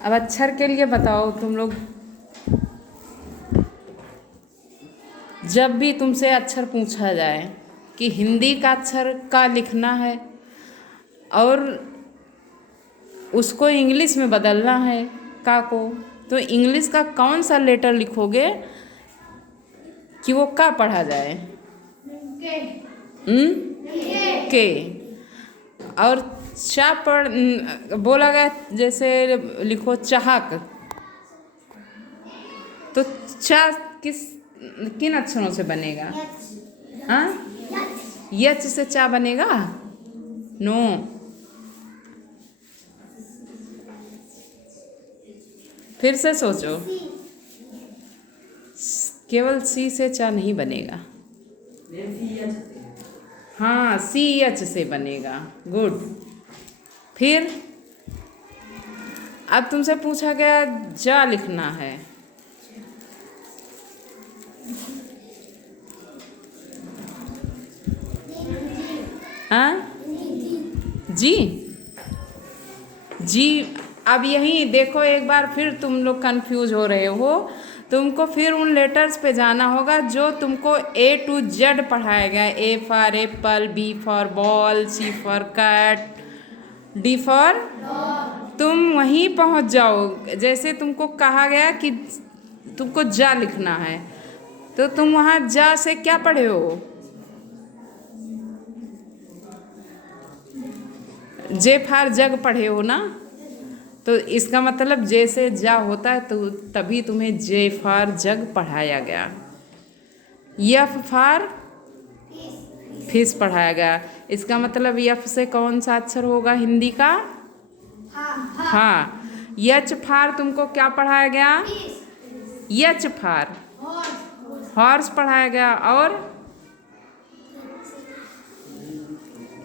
अब अक्षर के लिए बताओ तुम लोग, जब भी तुमसे अक्षर पूछा जाए कि हिंदी का अक्षर का लिखना है और उसको इंग्लिश में बदलना है का को, तो इंग्लिश का कौन सा लेटर लिखोगे कि वो का पढ़ा जाए? के। और चा पढ़ बोला गया, जैसे लिखो चाहक, तो चा किन अक्षरों से बनेगा? हाँ, यच से चा बनेगा? नो, फिर से सोचो, केवल सी से चा नहीं बनेगा। हाँ, सी एच से बनेगा। गुड। फिर अब तुमसे पूछा गया जा लिखना है, हाँ जी, जी। अब यही देखो, एक बार फिर तुम लोग कंफ्यूज हो रहे हो। तुमको फिर उन लेटर्स पे जाना होगा जो तुमको ए टू जेड पढ़ाया गया। A for apple, B for ball, C for cat, D for, तुम वहीं पहुंच जाओ। जैसे तुमको कहा गया कि तुमको जा लिखना है, तो तुम वहाँ जा से क्या पढ़े हो? जे फार जग पढ़े हो ना। तो इसका मतलब जैसे जा होता है तो तभी तुम्हें जे फार जग पढ़ाया गया। यफ फार फिश पढ़ाया गया। इसका मतलब यफ से कौन सा अक्षर होगा हिंदी का? हाँ। यच फार तुमको क्या पढ़ाया गया? यच फार हॉर्स पढ़ाया गया। और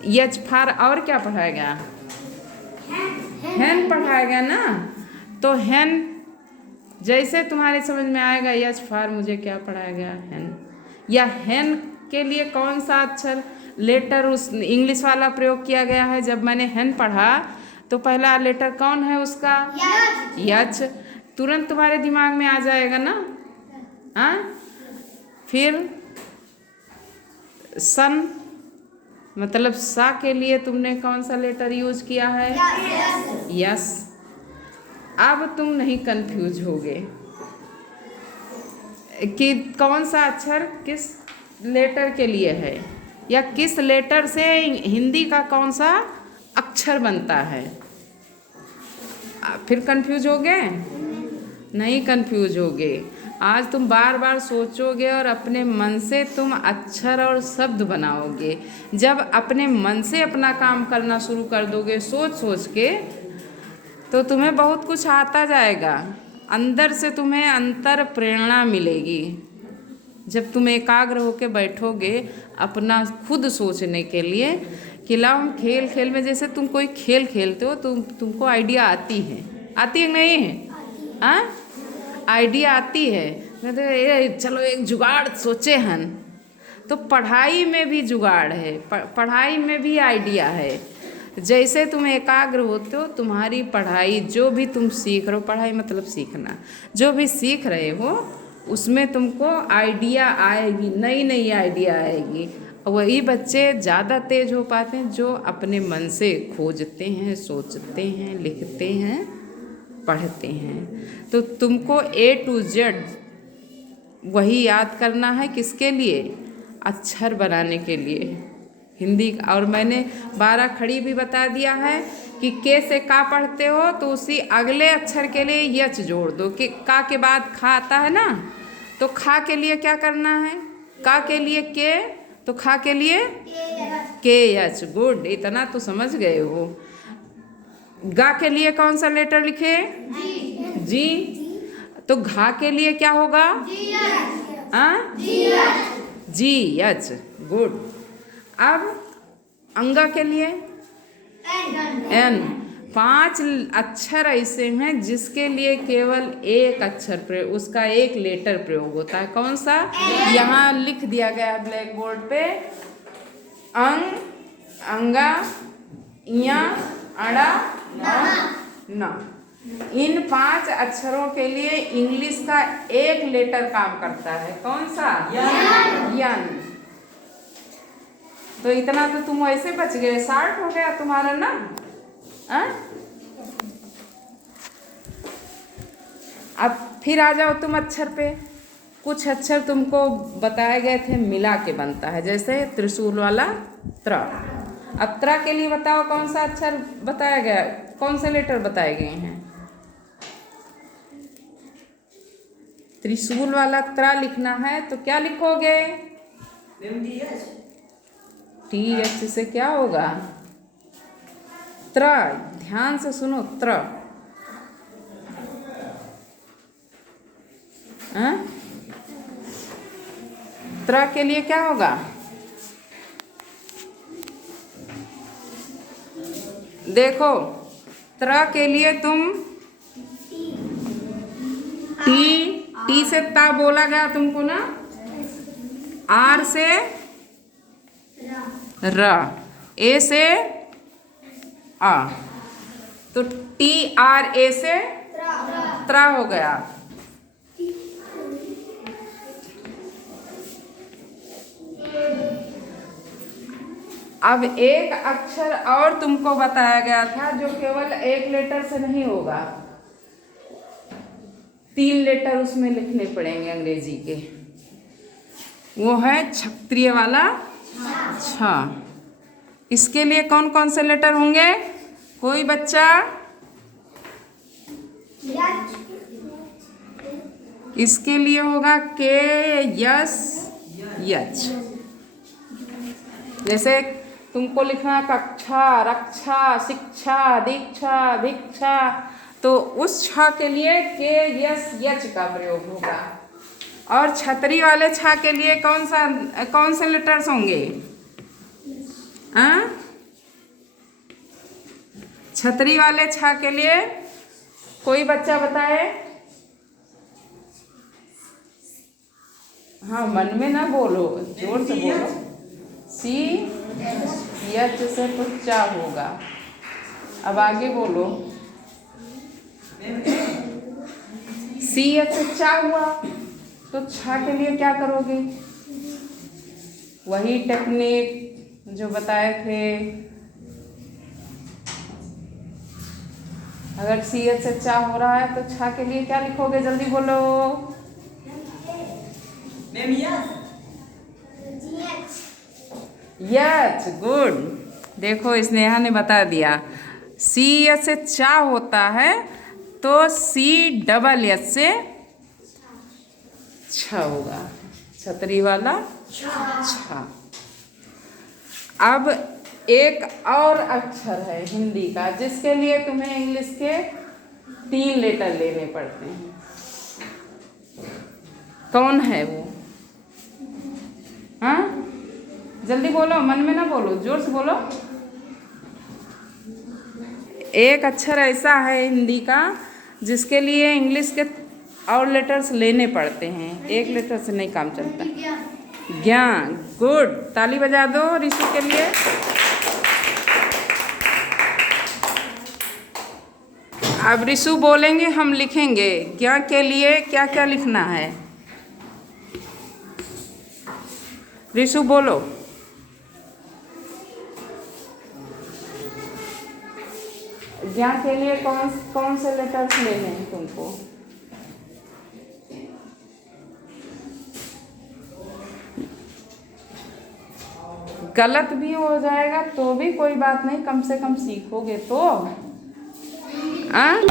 यच फार और क्या पढ़ाया गया? हैन पढ़ाया गया ना। तो हैन जैसे तुम्हारे समझ में आएगा, यच फार मुझे क्या पढ़ाया गया? हैन। या हैन के लिए कौन सा अक्षर लेटर उस इंग्लिश वाला प्रयोग किया गया है? जब मैंने हैन पढ़ा तो पहला लेटर कौन है उसका? यच। तुरंत तुम्हारे दिमाग में आ जाएगा ना। हाँ, फिर सन, मतलब सा के लिए तुमने कौन सा लेटर यूज किया है? यस। अब तुम नहीं कंफ्यूज होगे कि कौन सा अक्षर किस लेटर के लिए है, या किस लेटर से हिंदी का कौन सा अक्षर बनता है। फिर कंफ्यूज होगे? नहीं कंफ्यूज होगे। आज तुम बार बार सोचोगे और अपने मन से तुम अक्षर और शब्द बनाओगे। जब अपने मन से अपना काम करना शुरू कर दोगे सोच सोच के, तो तुम्हें बहुत कुछ आता जाएगा। अंदर से तुम्हें अंतर प्रेरणा मिलेगी। जब तुम एकाग्र होकर बैठोगे अपना खुद सोचने के लिए कि लाओ हम खेल खेल में, जैसे तुम कोई खेल खेलते हो तो तुमको आइडिया आती है नहीं है? हाँ, आइडिया आती है। मतलब चलो एक जुगाड़ सोचे हन। तो पढ़ाई में भी जुगाड़ है, पढ़ाई में भी आइडिया है। जैसे तुम एकाग्र होते हो, तुम्हारी पढ़ाई जो भी तुम सीख रहे हो, पढ़ाई मतलब सीखना, जो भी सीख रहे हो उसमें तुमको आइडिया आएगी, नई नई आइडिया आएगी। वही बच्चे ज़्यादा तेज हो पाते हैं जो अपने मन से खोजते हैं, सोचते हैं, लिखते हैं, पढ़ते हैं। तो तुमको ए टू जेड वही याद करना है, किसके लिए? अक्षर बनाने के लिए हिंदी। और मैंने 12 खड़ी भी बता दिया है कि के से का पढ़ते हो तो उसी अगले अक्षर के लिए यच जोड़ दो। कि का के बाद खा आता है ना, तो खा के लिए क्या करना है? का के लिए के, तो खा के लिए के यच। गुड, इतना तो समझ गए हो। गा के लिए कौन सा लेटर लिखे? जी। तो घा के लिए क्या होगा? जी यच। गुड। अब अंगा के लिए एन। 5 अक्षर ऐसे हैं जिसके लिए केवल एक अक्षर प्रयोग, उसका एक लेटर प्रयोग होता है। कौन सा? यहाँ लिख दिया गया ब्लैक बोर्ड पे। अंग, अंगा, इया, अड़ा और न। इन 5 अक्षरों के लिए इंग्लिश का एक लेटर काम करता है। कौन सा? यन। तो इतना तो तुम वैसे बच गए, 60 हो गया तुम्हारा ना। अब फिर आ जाओ तुम अक्षर पे। कुछ अक्षर तुमको बताए गए थे मिला के बनता है, जैसे त्रिशूल वाला त्र। अब त्र के लिए बताओ कौन सा अक्षर बताया गया, कौन से लेटर बताए गए हैं? त्रिशूल वाला त्र लिखना है तो क्या लिखोगे? TH से क्या होगा? त्र। ध्यान से सुनो, त्र। त्र के लिए क्या होगा? देखो, त्र के लिए तुम टी से ता बोला गया तुमको ना, R से र, ए से आ, तो TRA से त्रा हो गया। अब एक अक्षर और तुमको बताया गया था जो केवल एक लेटर से नहीं होगा, 3 लेटर उसमें लिखने पड़ेंगे अंग्रेजी के। वो है क्षत्रिय वाला छ। इसके लिए कौन कौन से लेटर होंगे? कोई बच्चा? इसके लिए होगा के यस यच। जैसे तुमको लिखना कक्षा, रक्षा, शिक्षा, दीक्षा, भिक्षा, तो उस छ के लिए के यस यच का प्रयोग होगा। और छतरी वाले छ के लिए कौन से लेटर्स होंगे? छतरी वाले छ के लिए कोई बच्चा बताए? हाँ, मन में ना बोलो, जोर से बोलो। सी यच से तो चा होगा। अब आगे बोलो। सी यच से चा हुआ तो छा के लिए क्या करोगे? वही टेक्निक जो बताए थे। अगर सी एच से चा हो रहा है तो छा के लिए क्या लिखोगे? जल्दी बोलो। यच, गुड। देखो स्नेहा ने बता दिया। सी एच से चा होता है तो सी डबल एच से छ होगा, छतरी वाला छ। अब एक और अक्षर है हिंदी का जिसके लिए तुम्हें इंग्लिश के 3 लेटर लेने पड़ते हैं। कौन है वो? हाँ, जल्दी बोलो, मन में ना बोलो, जोर से बोलो। एक अक्षर ऐसा है हिंदी का जिसके लिए इंग्लिश के और लेटर्स लेने पड़ते हैं, एक लेटर से नहीं काम चलता। ज्ञान, गुड। ताली बजा दो ऋषि के लिए। अब ऋषु बोलेंगे, हम लिखेंगे। ज्ञा के लिए क्या क्या लिखना है? ऋषु बोलो। ज्ञा के लिए कौन से लेटर्स लेने हैं तुमको? गलत भी हो जाएगा तो भी कोई बात नहीं, कम से कम सीखोगे तो। हाँ,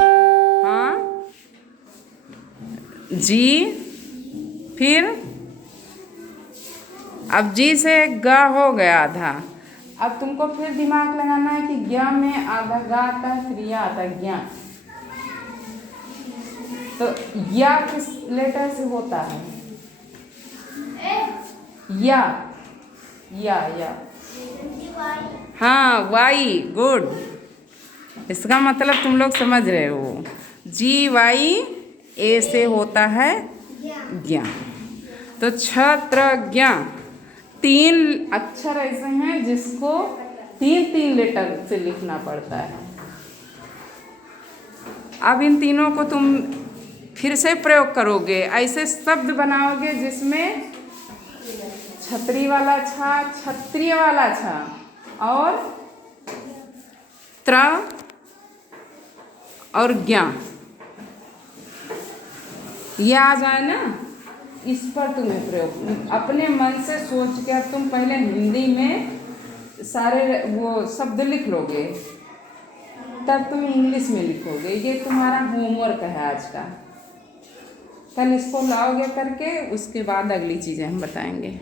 जी, फिर अब जी से ग हो गया आधा। अब तुमको फिर दिमाग लगाना है कि ज्ञा में आधा गा आता है, फिर या आता है ज्ञा। तो या किस लेटर से होता है? या। हाँ, वाई, गुड। इसका मतलब तुम लोग समझ रहे हो। GY ए से होता है ज्ञा। तो क्षत्रज्ञ 3 अक्षर ऐसे हैं जिसको 3 लेटर से लिखना पड़ता है। अब इन तीनों को तुम फिर से प्रयोग करोगे, ऐसे शब्द बनाओगे जिसमें छतरी वाला छा, क्षत्रिय वाला छा और त्र और ज्ञा ये आ जाए ना, इस पर तुम्हें प्रयोग अपने मन से सोच के अब तुम पहले हिंदी में सारे वो शब्द लिख लोगे, तब तुम इंग्लिश में लिखोगे। ये तुम्हारा होमवर्क है आज का। कल इसको लाओगे करके, उसके बाद अगली चीज़ें हम बताएंगे।